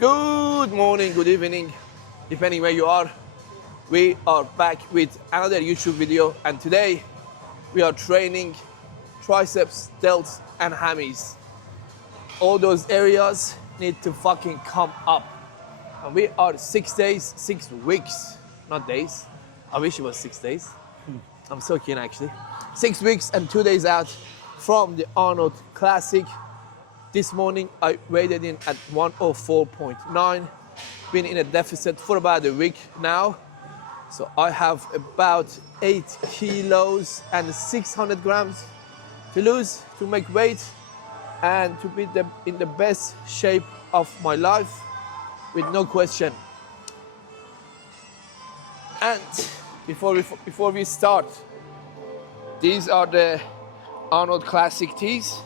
Good morning, good evening, depending where you are. We are back with another YouTube video, and today we are training triceps, delts, and hammies. All those areas need to fucking come up. And we are 6 days, 6 weeks, not days. I wish it was 6 days. I'm so keen actually. 6 weeks and 2 days out from the Arnold Classic. This morning I weighed in at 104.9. Been in a deficit for about a week now. So I have about 8 kilos and 600 grams to lose to make weight and to be in the best shape of my life with no question. And before we start, these are the Arnold Classic tees.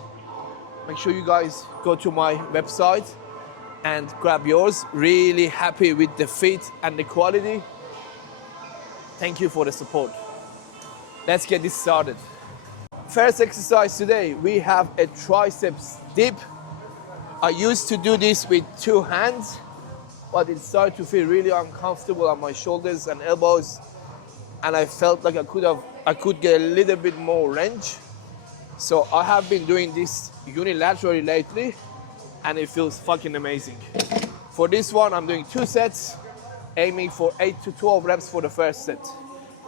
Make sure you guys go to my website and grab yours. Really happy with the fit and the quality. Thank you for the support. Let's get this started. First exercise today, we have a triceps dip. I used to do this with 2 hands, but it started to feel really uncomfortable on my shoulders and elbows, and I felt like I could get a little bit more range. So I have been doing this unilaterally lately, and it feels fucking amazing. For this one, I'm doing 2 sets, aiming for 8 to 12 reps for the first set.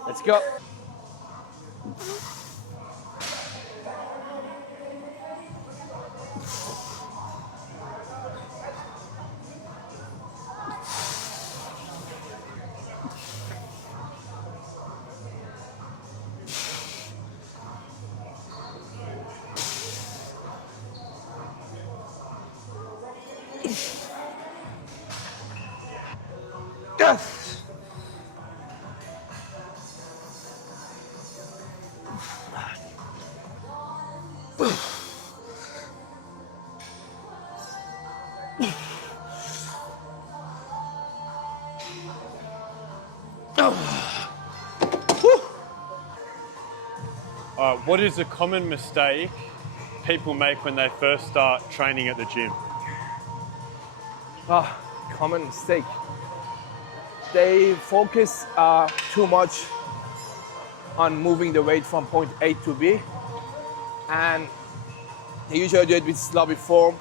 Let's go. Yes. What is a common mistake people make when they first start training at the gym? Common mistake. They focus too much on moving the weight from point A to B, and they usually do it with sloppy form.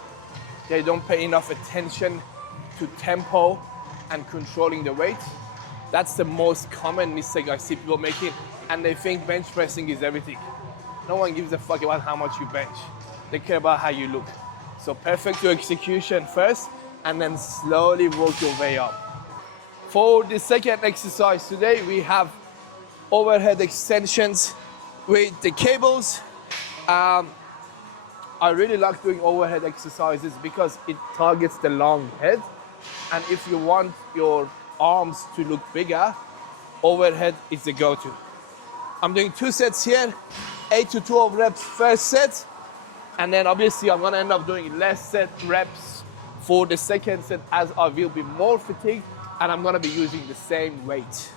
They don't pay enough attention to tempo and controlling the weight. That's the most common mistake I see people making, and they think bench pressing is everything. No one gives a fuck about how much you bench. They care about how you look. So perfect your execution first, and then slowly work your way up. For the second exercise today, we have overhead extensions with the cables. I really like doing overhead exercises because it targets the long head. And if you want your arms to look bigger, overhead is the go-to. I'm doing 2 sets here, 8 to 12 reps first set. And then obviously I'm gonna end up doing less set reps for the second set, as I will be more fatigued and I'm gonna be using the same weight.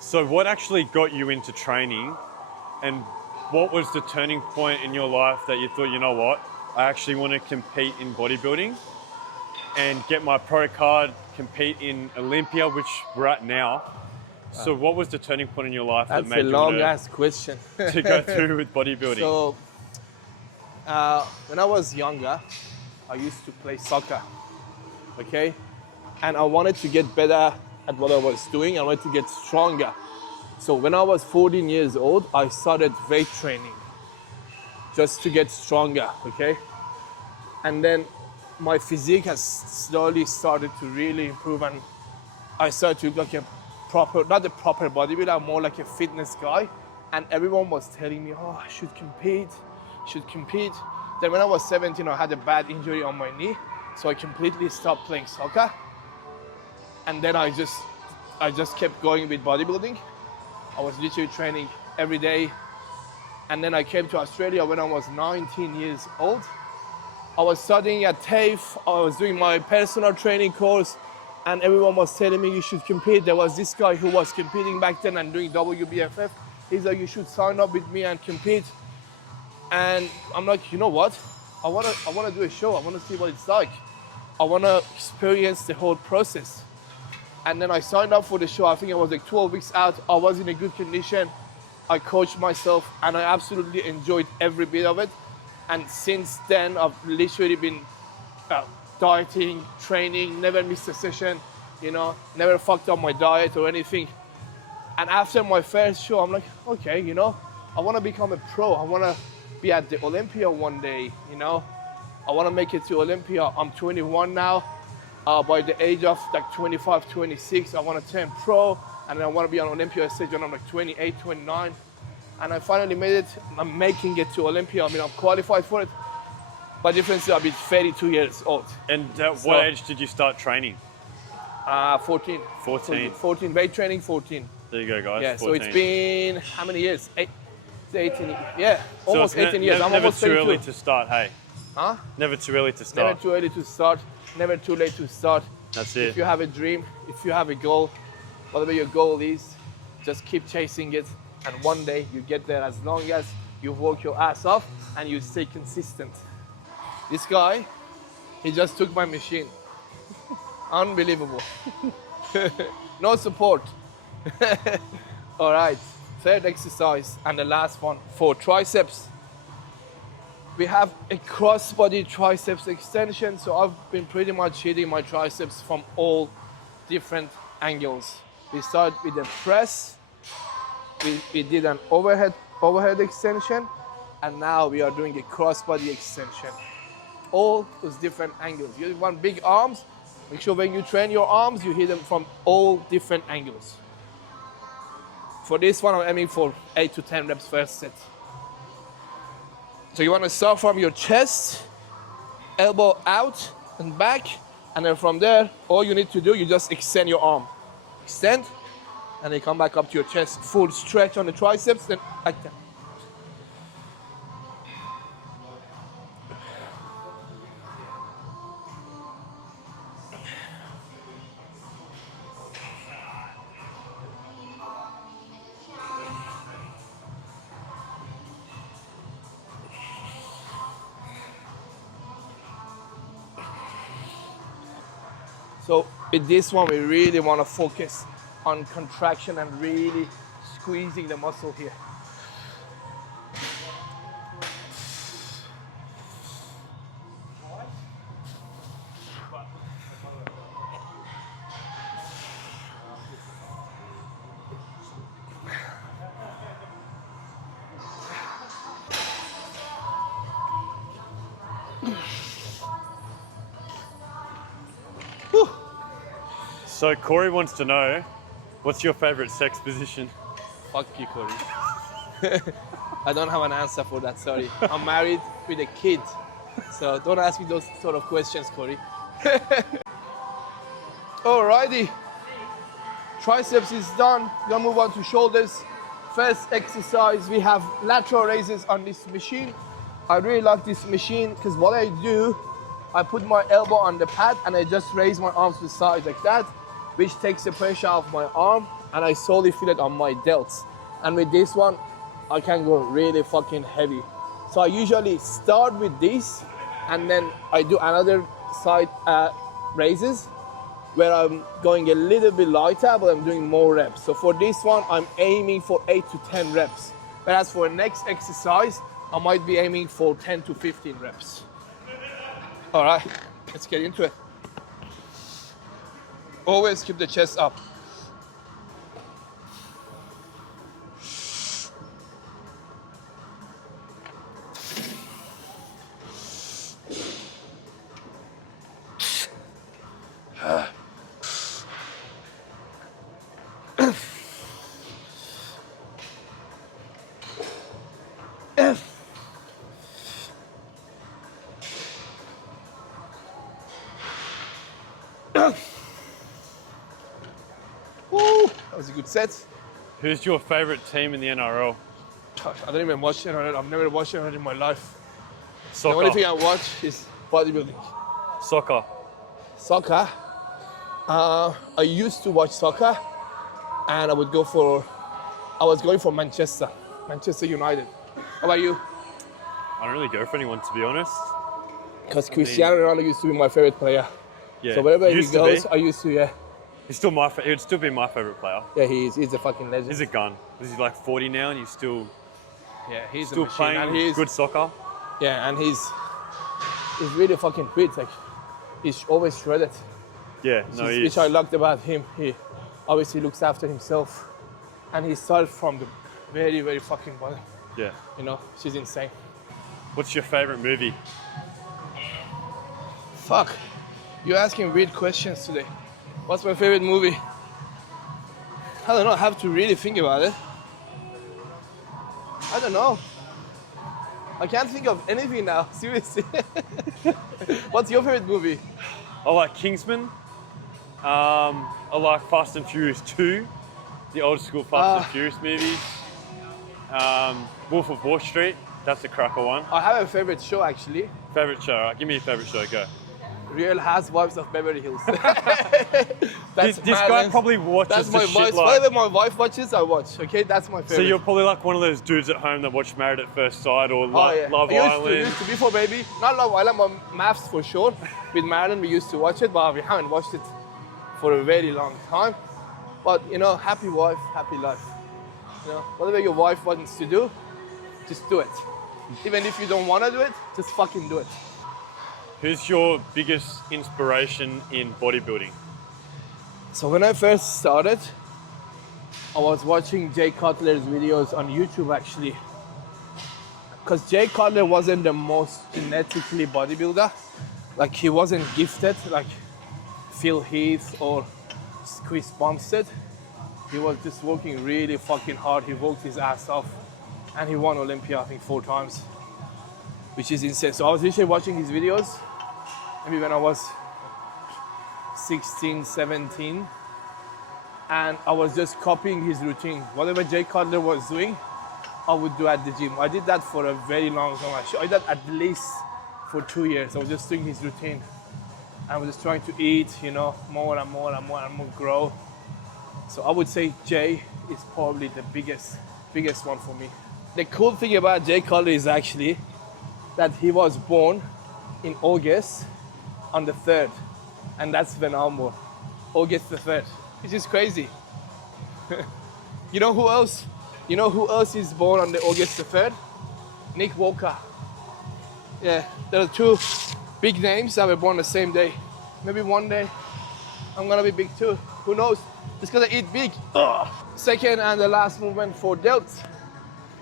So what actually got you into training, and what was the turning point in your life that you thought, you know what, I actually want to compete in bodybuilding and get my pro card, compete in Olympia, which we're at now. So what was the turning point in your life that made you That's a long ass question. to go through with bodybuilding? So, when I was younger, I used to play soccer, okay? And I wanted to get better at what I was doing. I wanted to get stronger. So when I was 14 years old, I started weight training just to get stronger, okay? And then my physique has slowly started to really improve, and I started to look like a proper, not a proper bodybuilder, I'm more like a fitness guy. And everyone was telling me, oh, I should compete. Then when I was 17, I had a bad injury on my knee, so I completely stopped playing soccer. And then I just kept going with bodybuilding. I was literally training every day. And then I came to Australia when I was 19 years old. I was studying at TAFE. I was doing my personal training course, and everyone was telling me you should compete. There was this guy who was competing back then and doing WBFF. He's like, you should sign up with me and compete. And I'm like, you know what? I wanna do a show. I wanna see what it's like. I wanna experience the whole process. And then I signed up for the show. I think I was like 12 weeks out. I was in a good condition. I coached myself, and I absolutely enjoyed every bit of it. And since then, I've literally been dieting, training, never missed a session, never fucked up my diet or anything. And after my first show, I'm like, okay, I want to become a pro. I want to be at the Olympia one day, I want to make it to Olympia. I'm 21 now. By the age of like 25, 26, I want to turn pro, and then I want to be on Olympia stage when I'm like 28, 29. And I finally made it. I'm making it to Olympia. I mean, I'm qualified for it. But difference is I've been 32 years old. And what age did you start training? 14. 14. Weight training, 14. There you go, guys. Yeah, 14. so it's been how many years? 18. Yeah, almost 18 years. I'm never almost too 32. early to start, hey? Huh? Never too early to start. Never too early to start. Never too late to start. That's it. If you have a dream, if you have a goal, whatever your goal is, just keep chasing it. And one day you get there, as long as you work your ass off and you stay consistent. This guy, he just took my machine. Unbelievable. No support. All right, third exercise and the last one for triceps. We have a cross-body triceps extension. So I've been pretty much hitting my triceps from all different angles. We start with the press. We did an overhead extension, and now we are doing a cross-body extension. All those different angles. You want big arms, make sure when you train your arms, you hit them from all different angles. For this one, I'm aiming for 8 to 10 reps first set. So you want to start from your chest, elbow out and back, and then from there, all you need to do, you just extend your arm. Extend, and then come back up to your chest. Full stretch on the triceps, then like that. So with this one, we really want to focus on contraction and really squeezing the muscle here. So Corey wants to know, what's your favorite sex position? Fuck you, Corey. I don't have an answer for that, sorry. I'm married with a kid, so don't ask me those sort of questions, Corey. Alrighty, triceps is done. We're gonna move on to shoulders. First exercise, we have lateral raises on this machine. I really like this machine because what I do, I put my elbow on the pad and I just raise my arms to the side like that, which takes the pressure off my arm, and I slowly feel it on my delts. And with this one, I can go really fucking heavy. So I usually start with this, and then I do another side raises, where I'm going a little bit lighter, but I'm doing more reps. So for this one, I'm aiming for 8 to 10 reps. Whereas for the next exercise, I might be aiming for 10 to 15 reps. All right, let's get into it. Always keep the chest up. Woo, that was a good set. Who's your favorite team in the NRL? I don't even watch it. I've never watched it in my life. Soccer. The only thing I watch is bodybuilding. Soccer. Soccer. I used to watch soccer, and I was going for Manchester United. How about you? I don't really go for anyone, to be honest. Because Cristiano Ronaldo used to be my favorite player. Yeah. So wherever he goes, I used to, yeah. He's still he would still be my favorite player. Yeah, he's a fucking legend. He's a gun. He's like 40 now, and he's still still playing and good soccer. Yeah, and he's really fucking fit. Like, he's always shredded. Yeah, Which I liked about him. He obviously looks after himself, and he started from the very, very fucking bottom. Yeah. You know, she's insane. What's your favorite movie? Fuck, you're asking weird questions today. What's my favorite movie? I don't know. I have to really think about it. I don't know. I can't think of anything now. Seriously. What's your favorite movie? I like Kingsman. I like Fast and Furious 2, the old school Fast and Furious movies. Wolf of Wall Street, that's a cracker one. I have a favorite show actually. Favorite show, all right, give me your favorite show, go. Real Housewives of Beverly Hills. This guy probably watches my shit Whatever my wife watches, I watch. Okay, that's my favorite. So you're probably like one of those dudes at home that watch Married at First Sight or Love Island. Used to before baby. Not Love Island, but Maths for sure. With Marilyn, we used to watch it, but we haven't watched it for a very long time. But you know, happy wife, happy life. You know, whatever your wife wants to do, just do it. Even if you don't want to do it, just fucking do it. Who's your biggest inspiration in bodybuilding? So when I first started, I was watching Jay Cutler's videos on YouTube actually. Because Jay Cutler wasn't the most genetically bodybuilder. Like he wasn't gifted like Phil Heath or Chris Bumstead. He was just working really fucking hard. He worked his ass off and he won Olympia I think 4 times, which is insane. So I was literally watching his videos maybe when I was 16, 17, and I was just copying his routine. Whatever Jay Cutler was doing, I would do at the gym. I did that for a very long time. I did that at least for 2 years. I was just doing his routine. I was just trying to eat, you know, more and more and more and more grow. So I would say Jay is probably the biggest one for me. The cool thing about Jay Cutler is actually that he was born in August on the 3rd. And that's when I'm born, August the 3rd, which is crazy. You know who else? You know who else is born on the August the 3rd? Nick Walker. Yeah, there are 2 big names that were born the same day. Maybe one day I'm gonna be big too. Who knows? Just gonna eat big. Ugh. Second and the last movement for delts.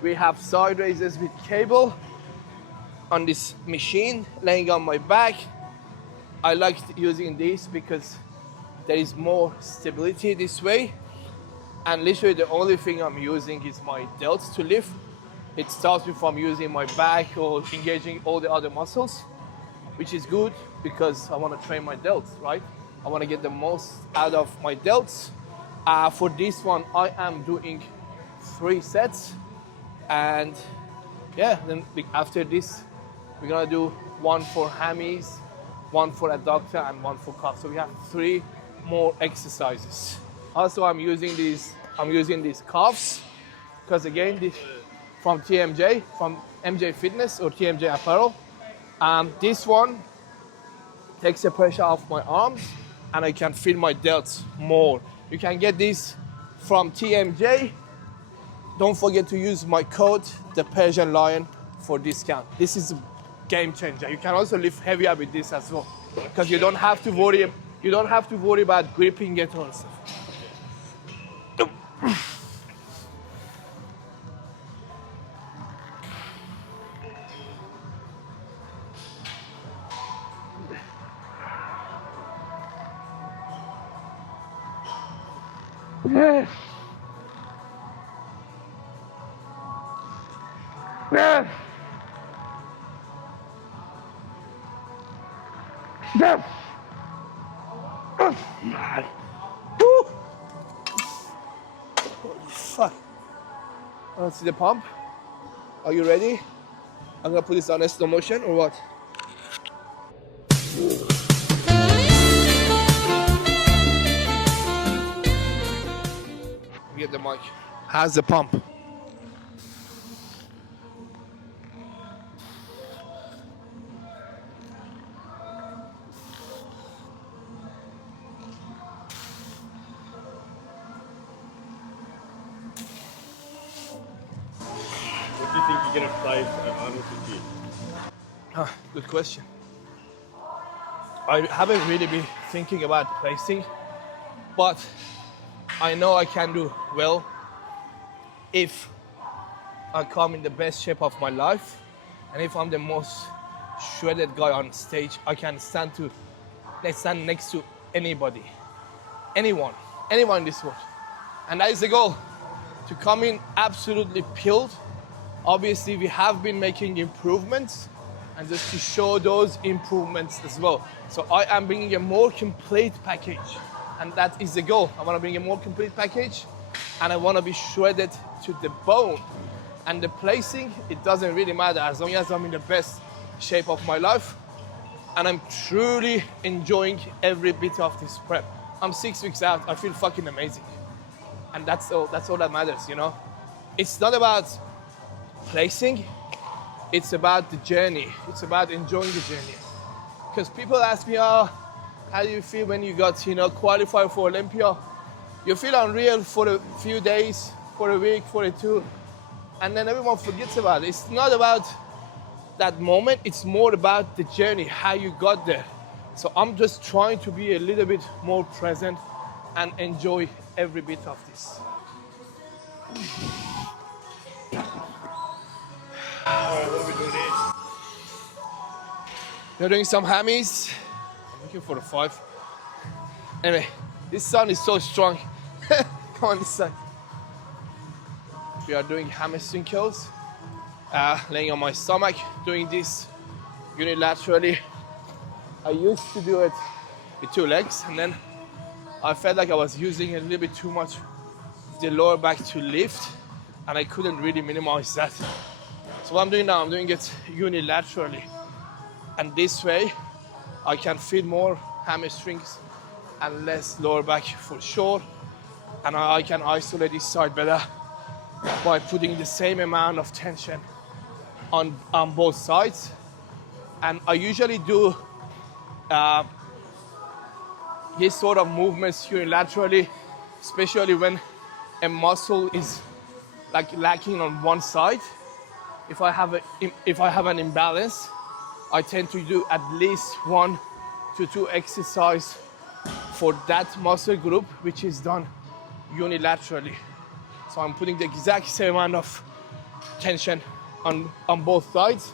We have side raises with cable on this machine, laying on my back. I like using this because there is more stability this way. And literally the only thing I'm using is my delts to lift. It stops me from using my back or engaging all the other muscles, which is good because I want to train my delts, right? I want to get the most out of my delts. For this one, I am doing 3 sets. And yeah, then after this, we're gonna do 1 for hammies, 1 for adductor, and 1 for calf. So we have 3 more exercises. Also, I'm using these calves because again, this from TMJ, from MJ Fitness or TMJ Apparel. This one takes the pressure off my arms and I can feel my delts more. You can get this from TMJ. Don't forget to use my code, the Persian Lion, for discount. This is a game changer. You can also lift heavier with this as well, because you don't have to worry about gripping it or stuff. Yeah. Yeah. Yeah. Woo. Holy fuck. Let's see the pump. Are you ready? I'm gonna put this on a slow motion or what? Get the mic. How's the pump? What do you think you're going to place at Arnold this year? Good question. I haven't really been thinking about placing, but I know I can do well if I come in the best shape of my life, and if I'm the most shredded guy on stage, I can stand next to anybody, anyone in this world. And that is the goal, to come in absolutely peeled. Obviously, we have been making improvements, and just to show those improvements as well. So I am bringing a more complete package, and that is the goal. I want to bring a more complete package, and I want to be shredded to the bone. And the placing, it doesn't really matter as long as I'm in the best shape of my life, and I'm truly enjoying every bit of this prep. I'm 6 weeks out, I feel fucking amazing. And that's all that matters, you know? It's not about placing, it's about the journey. It's about enjoying the journey. Because people ask me, how do you feel when you got, qualified for Olympia? You feel unreal for a few days, for a week, for a two, and then everyone forgets about it. It's not about that moment, it's more about the journey, how you got there. So I'm just trying to be a little bit more present and enjoy every bit of this. Alright, what are we doing here? We're doing some hammies. I'm looking for the 5. Anyway, this sun is so strong. Come on this side. We are doing hamstring curls. Laying on my stomach, doing this unilaterally. I used to do it with 2 legs, and then I felt like I was using a little bit too much of the lower back to lift, and I couldn't really minimize that. So what I'm doing now, I'm doing it unilaterally. And this way, I can feel more hamstrings and less lower back for sure. And I can isolate this side better by putting the same amount of tension on both sides. And I usually do this sort of movements unilaterally, especially when a muscle is like lacking on one side. If I have an imbalance, I tend to do at least 1 to 2 exercises for that muscle group, which is done unilaterally. So I'm putting the exact same amount of tension on both sides,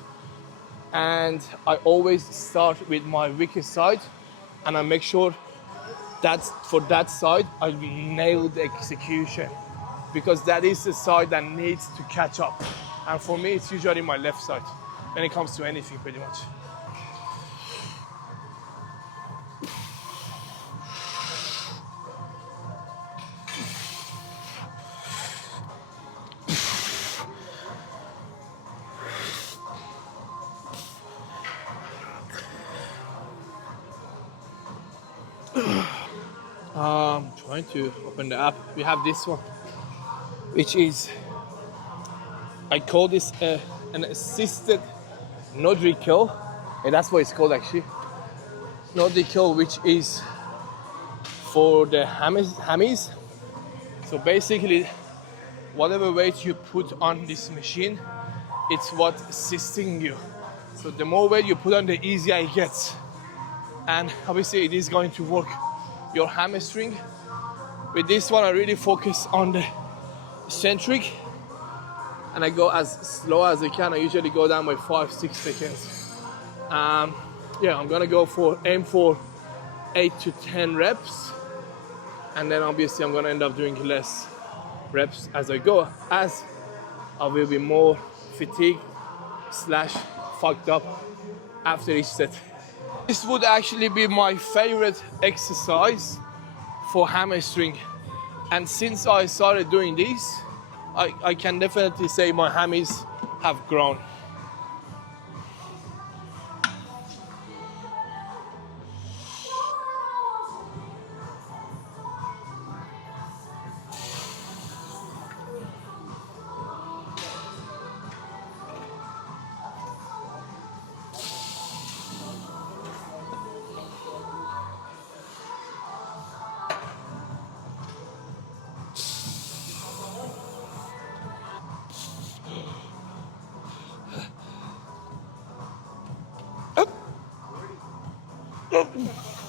and I always start with my weakest side, and I make sure that for that side I will nail the execution, because that is the side that needs to catch up. And for me, it's usually my left side when it comes to anything, pretty much. I'm trying to open the app. We have this one, which is, I call this an assisted nodri curl, and that's what it's called actually. Nodri curl, which is for the hammies. So basically, whatever weight you put on this machine, it's what's assisting you. So the more weight you put on, the easier it gets. And obviously it is going to work your hamstring. With this one, I really focus on the eccentric, and I go as slow as I can. I usually go down by 5-6 seconds. Yeah, I'm gonna aim for 8 to 10 reps, and then obviously I'm gonna end up doing less reps as I go, as I will be more fatigued / fucked up after each set. This would actually be my favorite exercise for hamstring. And since I started doing this, I can definitely say my hammies have grown.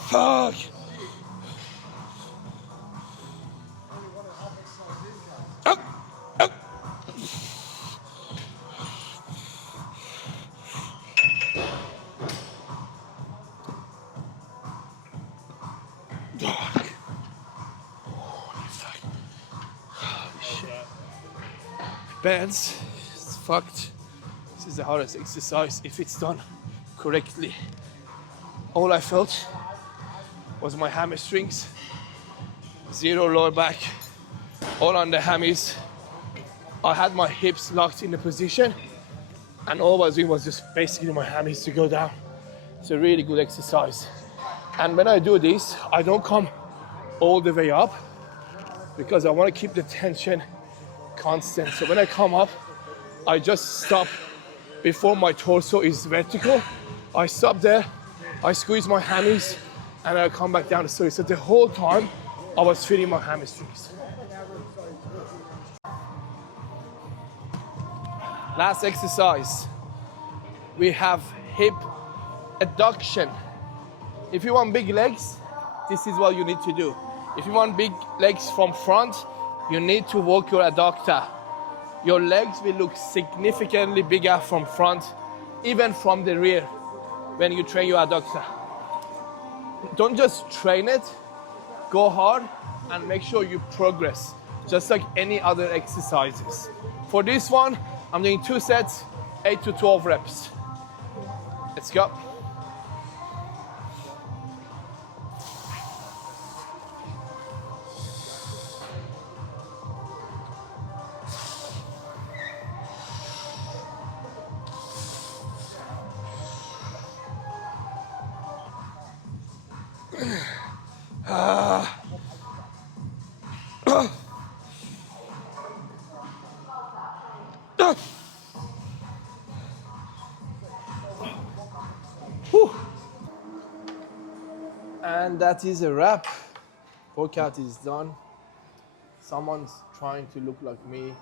Fuck. Up, up. Fuck. Holy fuck. Holy shit. Bands, it's fucked. This is the hardest exercise if it's done correctly. All I felt was my hamstrings, zero lower back, all on the hammies. I had my hips locked in the position, and all I was doing was just basically my hammies to go down. It's a really good exercise. And when I do this, I don't come all the way up because I want to keep the tension constant. So when I come up, I just stop before my torso is vertical. I stop there, I squeeze my hammies, and I come back down the story. So the whole time, I was feeling my hamstrings. Last exercise, we have hip adduction. If you want big legs, this is what you need to do. If you want big legs from front, you need to work your adductor. Your legs will look significantly bigger from front, even from the rear, when you train your adductor. Don't just train it, go hard and make sure you progress, just like any other exercises. For this one, I'm doing 2 sets, 8 to 12 reps. Let's go. And that is a wrap. Workout is done. Someone's trying to look like me,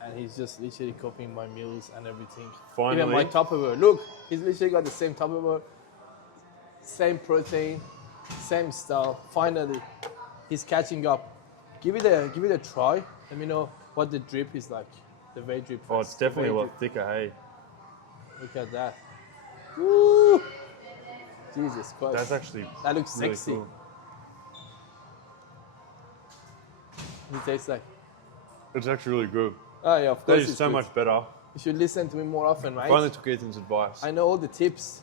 and he's just literally copying my meals and everything. Finally. Even my Tupperware. Look, he's literally got the same Tupperware, same protein, same style. Finally, he's catching up. Give it a try. Let me know what the drip is like. The weight drip. Oh, it's definitely a lot thicker, hey. Look at that. Woo! Jesus Christ. That's actually that looks really sexy. cool. It tastes like. It's actually really good. Oh yeah, of That course. is so good. much better. You should listen to me more often, right? Finally took Ethan's advice. I know all the tips.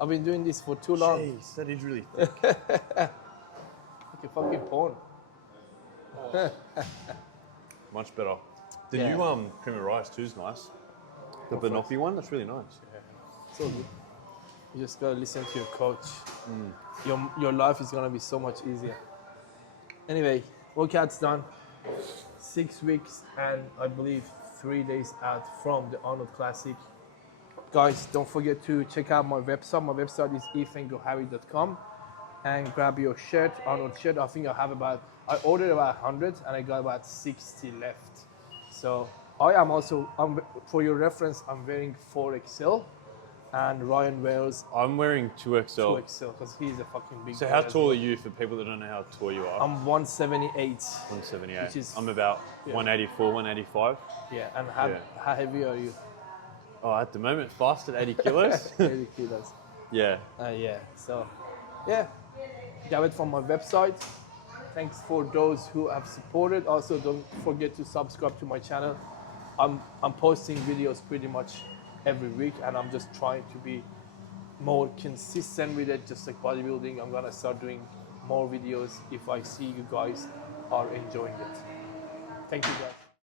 I've been doing this for too long. Jeez, that is really thick. Like a fucking porn. Much better. The Yeah. new cream of rice too is nice. The banoffee one, that's really nice. It's all good. You just gotta listen to your coach. Your life is gonna be so much easier. Anyway, workout's done. 6 weeks and I believe 3 days out from the Arnold Classic. Guys, don't forget to check out my website. My website is ethangohari.com and grab your shirt, Arnold shirt. I think I ordered about 100 and I got about 60 left. So I am also, for your reference, I'm wearing 4XL and Ryan wears I'm wearing 2XL. 2XL because he's a fucking big So guy how as tall well. are you for people that don't know how tall you are? I'm 178. 178. which is- I'm about yeah. 184, 185. Yeah, and how heavy are you? Oh, at the moment, fasted 80 kilos. 80 kilos. Yeah. Yeah, so yeah, grab it from my website. Thanks for those who have supported. Also, don't forget to subscribe to my channel. I'm posting videos pretty much every week, and I'm just trying to be more consistent with it, just like bodybuilding. I'm gonna start doing more videos if I see you guys are enjoying it. Thank you guys.